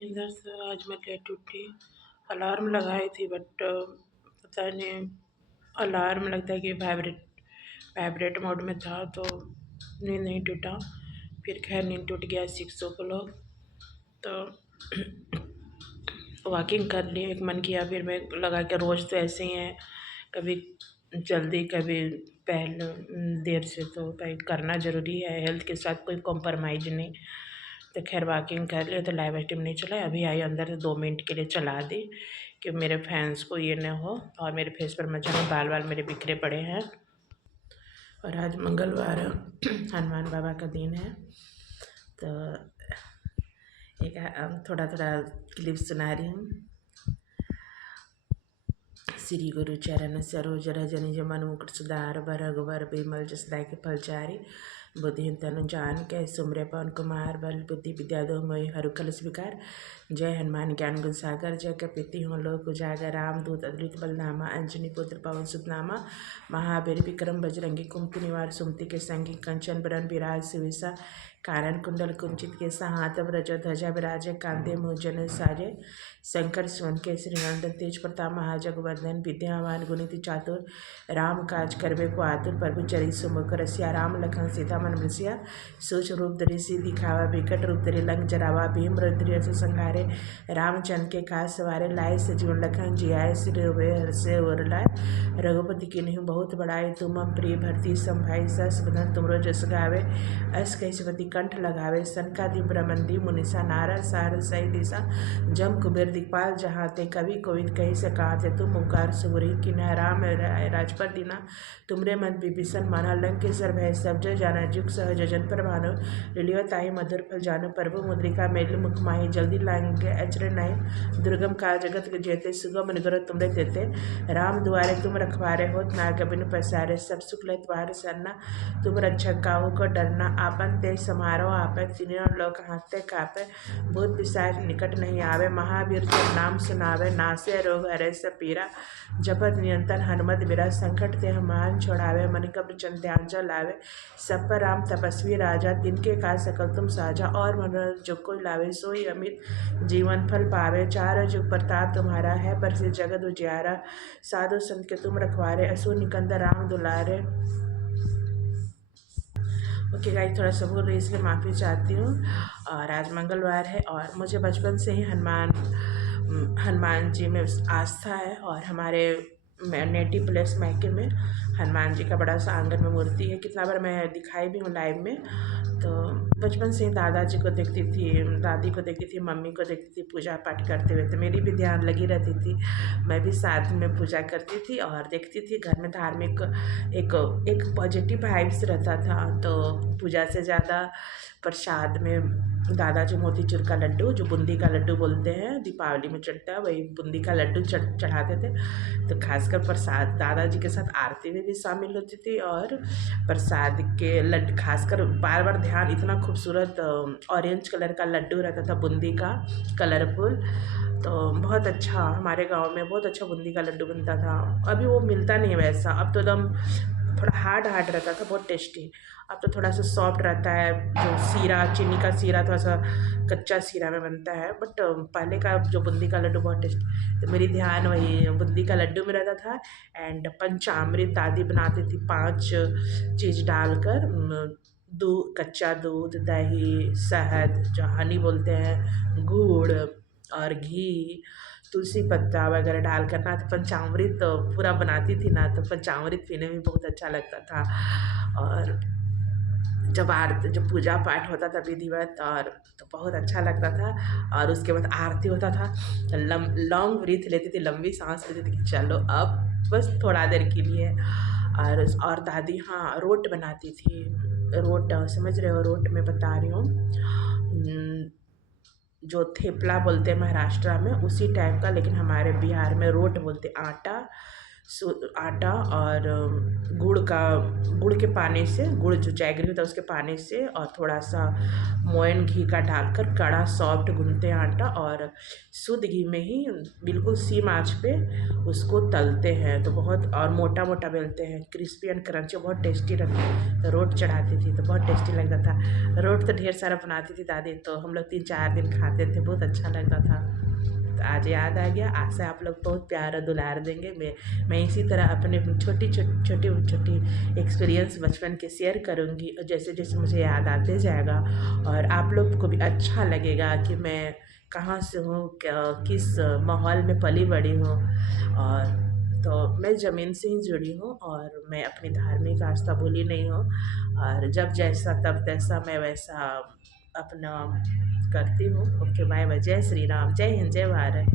इधर से आज मैं लेट उठी। अलार्म लगाई थी बट पता नहीं, अलार्म लगता है कि वाइब्रेट मोड में था तो नींद नहीं टूटा। फिर खैर नींद टूट गया 6 o'clock। तो वॉकिंग कर ली, एक मन किया फिर मैं लगा कि रोज़ तो ऐसे ही है, कभी जल्दी कभी पहले देर से, तो भाई करना ज़रूरी है, हेल्थ के साथ कोई कॉम्प्रोमाइज़ नहीं। तो खैर वॉकिंग कर लिए तो लाइव स्ट्रीम नहीं चला, अभी आई अंदर से 2 मिनट के लिए चला दी कि मेरे फैंस को ये न हो और मेरे फेस पर मचा हो, बाल बाल मेरे बिखरे पड़े हैं। और आज मंगलवार हनुमान बाबा का दिन है, तो एक थोड़ा थोड़ा क्लिप सुना रही हूँ। श्री गुरु चरण सरोज रज निज मन मुकुट सुधार रघुवर बिमल जसदाय के फलचारी बुद्धि तनु जान के सुमरे पवन कुमार बल बुद्धि विद्या दो मोहि हरुखल स्वीकार। जय हनुमान ज्ञान गुण सागर जय कपीति हो लोक उजागर राम दूत अद्भुत बलनामा अंजनी पुत्र पवन सुतनामा महावीर विक्रम बजरंगी कुमति निवार सुमति के संगी कंचन बरन विराज सुविसा कानन कुंडल कुंचित केसा हाथ ब्रज ध्वजा विराजे कांधे मुजन साजे शंकर सुवन केसरी नंदन तेज प्रताप महाजगवंदन विद्यावान गुणिति चातुर राम काज करबे को आतुर प्रभु चरित सुमुख रसिया राम लखन सीता मन बसिया सूक्ष्म रूप धरि सिद्धि दिखावा विकट रूप धरि लंक जरावा भीम रुद्र से संहारे रामचंद्र के काज सवारे लाए सजीवन लखन जियाए श्री हर्षे और लाए रघुपति की नहीं बहुत बड़ाई तुम प्रिय भरती संभाई सस बदन तुमरो जस गावे अस कैसपति कंठ लगावे सनकादि ब्रह्मंदी मुनिसा नारद सारद सही दिशा जम कुबेर दिक्पाल जहाँ ते कवि कोविद कही से कहाते तुम ओंकार सुगुरी कि न राम राजपर दीना तुमरे मन विभीषण माना लंकेश्वर भय सब जय जाना जुग सहज जन पर भानो लिलियो ताई मधुर फल जानो प्रभु मुद्रिका मेल मुख माही जल्दी लाएंगे अचरे नहीं दुर्गम का जगत जेते सुगम निगर तुमरे देते राम दुआरे तुम रखवारे होत ना कबिन पसारे सब सुख ले तुम्हारे सरना तुम रक्षक काहू को डरना आपन ते समारो आपे तीनों लोग हाथे कापे भूत पिशाच निकट नहीं आवे महावीर जब नाम सुनावे नासे रोग हरे सब पीरा जपत नियंत्रण हनुमत बिरा संकट ते हमान छोड़ावे मन कब्र चंद ध्यान जो लावे सब पर राम तपस्वी राजा तिनके का सकल तुम साजा और मनोरथ जो कोई लावे सोई अमित जीवन फल पावे चार जुग प्रताप तुम्हारा है पर से जगत उजियारा साधु संत के तुम रखवारे असुर निकंदर राम दुलारे। ओके गाइस, थोड़ा सा बोल रही इसलिए माफ़ी चाहती हूँ। और आज मंगलवार है और मुझे बचपन से ही हनुमान जी में आस्था है और हमारे नेटिव प्लेस मैके में हनुमान जी का बड़ा सा आंगन में मूर्ति है। कितना बार मैं दिखाई भी हूँ लाइव में। तो बचपन से ही दादाजी को देखती थी, दादी को देखती थी, मम्मी को देखती थी पूजा पाठ करते हुए, तो मेरी भी ध्यान लगी रहती थी। मैं भी साथ में पूजा करती थी और देखती थी। घर में धार्मिक एक पॉजिटिव वाइब्स रहता था। तो पूजा से ज़्यादा प्रसाद में दादाजी मोतीचूर का लड्डू, जो बूंदी का लड्डू बोलते हैं, दीपावली में चढ़ता है, वही बूंदी का लड्डू चढ़ाते थे। तो खासकर प्रसाद दादाजी के साथ आरती में भी शामिल होती थी और प्रसाद के लड्डू खासकर बार बार ध्यान, इतना खूबसूरत ऑरेंज कलर का लड्डू रहता था बूंदी का, कलरफुल। तो बहुत अच्छा, हमारे गांव में बहुत अच्छा बूंदी का लड्डू बनता था। अभी वो मिलता नहीं वैसा, अब तो एकदम थोड़ा हार्ड रहता था, बहुत टेस्टी। अब तो थोड़ा सा सॉफ्ट रहता है, जो सीरा, चीनी का सीरा थोड़ा सा कच्चा सीरा में बनता है, बट पहले का जो बूंदी का लड्डू बहुत टेस्टी। तो मेरी ध्यान वही बूंदी का लड्डू में रहता था। एंड पंचामृत दादी बनाती थी 5 चीज़ डालकर, दूध, कच्चा दूध, दही, शहद जो हनी बोलते हैं, गुड़ और घी, तुलसी पत्ता वगैरह डालकर ना, तो पंचामृत तो पूरा बनाती थी ना, तो पंचामृत पीने में बहुत अच्छा लगता था। और जब पूजा पाठ होता था विधिवत, और तो बहुत अच्छा लगता था। और उसके बाद आरती होता था, लॉन्ग ब्रीथ लेती थी, लंबी सांस लेती थी कि चलो अब बस थोड़ा देर के लिए। और दादी हाँ रोट बनाती थी, रोट समझ रहे हो, रोट मैं बता रही हूँ, जो थेपला बोलते हैं महाराष्ट्र में, उसी टाइप का, लेकिन हमारे बिहार में रोट बोलते, आटा आटा और गुड़ के पानी से, गुड़ जो जैगरी होता है उसके पानी से और थोड़ा सा मोयन घी का डालकर कड़ा सॉफ्ट गूँथते हैं आटा, और शुद्ध घी में ही बिल्कुल सीम आँच पे उसको तलते हैं। तो बहुत और मोटा मोटा बेलते हैं, क्रिस्पी एंड क्रंची, बहुत टेस्टी लगता है। तो रोट चढ़ाती थी तो बहुत टेस्टी लगता था। रोट तो ढेर सारा बनाती थी दादी, तो हम लोग 3-4 दिन खाते थे, बहुत अच्छा लगता था। तो आज याद आ गया, आशा आप लोग बहुत प्यार और दुलार देंगे। मैं इसी तरह अपने छोटी एक्सपीरियंस बचपन के शेयर करूँगी, और जैसे जैसे मुझे याद आते जाएगा और आप लोग को भी अच्छा लगेगा कि मैं कहाँ से हूँ, किस माहौल में पली बड़ी हूँ। और तो मैं ज़मीन से ही जुड़ी हूँ और मैं अपनी धार्मिक आस्था भूली नहीं हूँ, और जब जैसा तब तैसा मैं वैसा अपना करती हूँ। ओके बाय बाय, जय श्री राम, जय हिंद, जय भारत।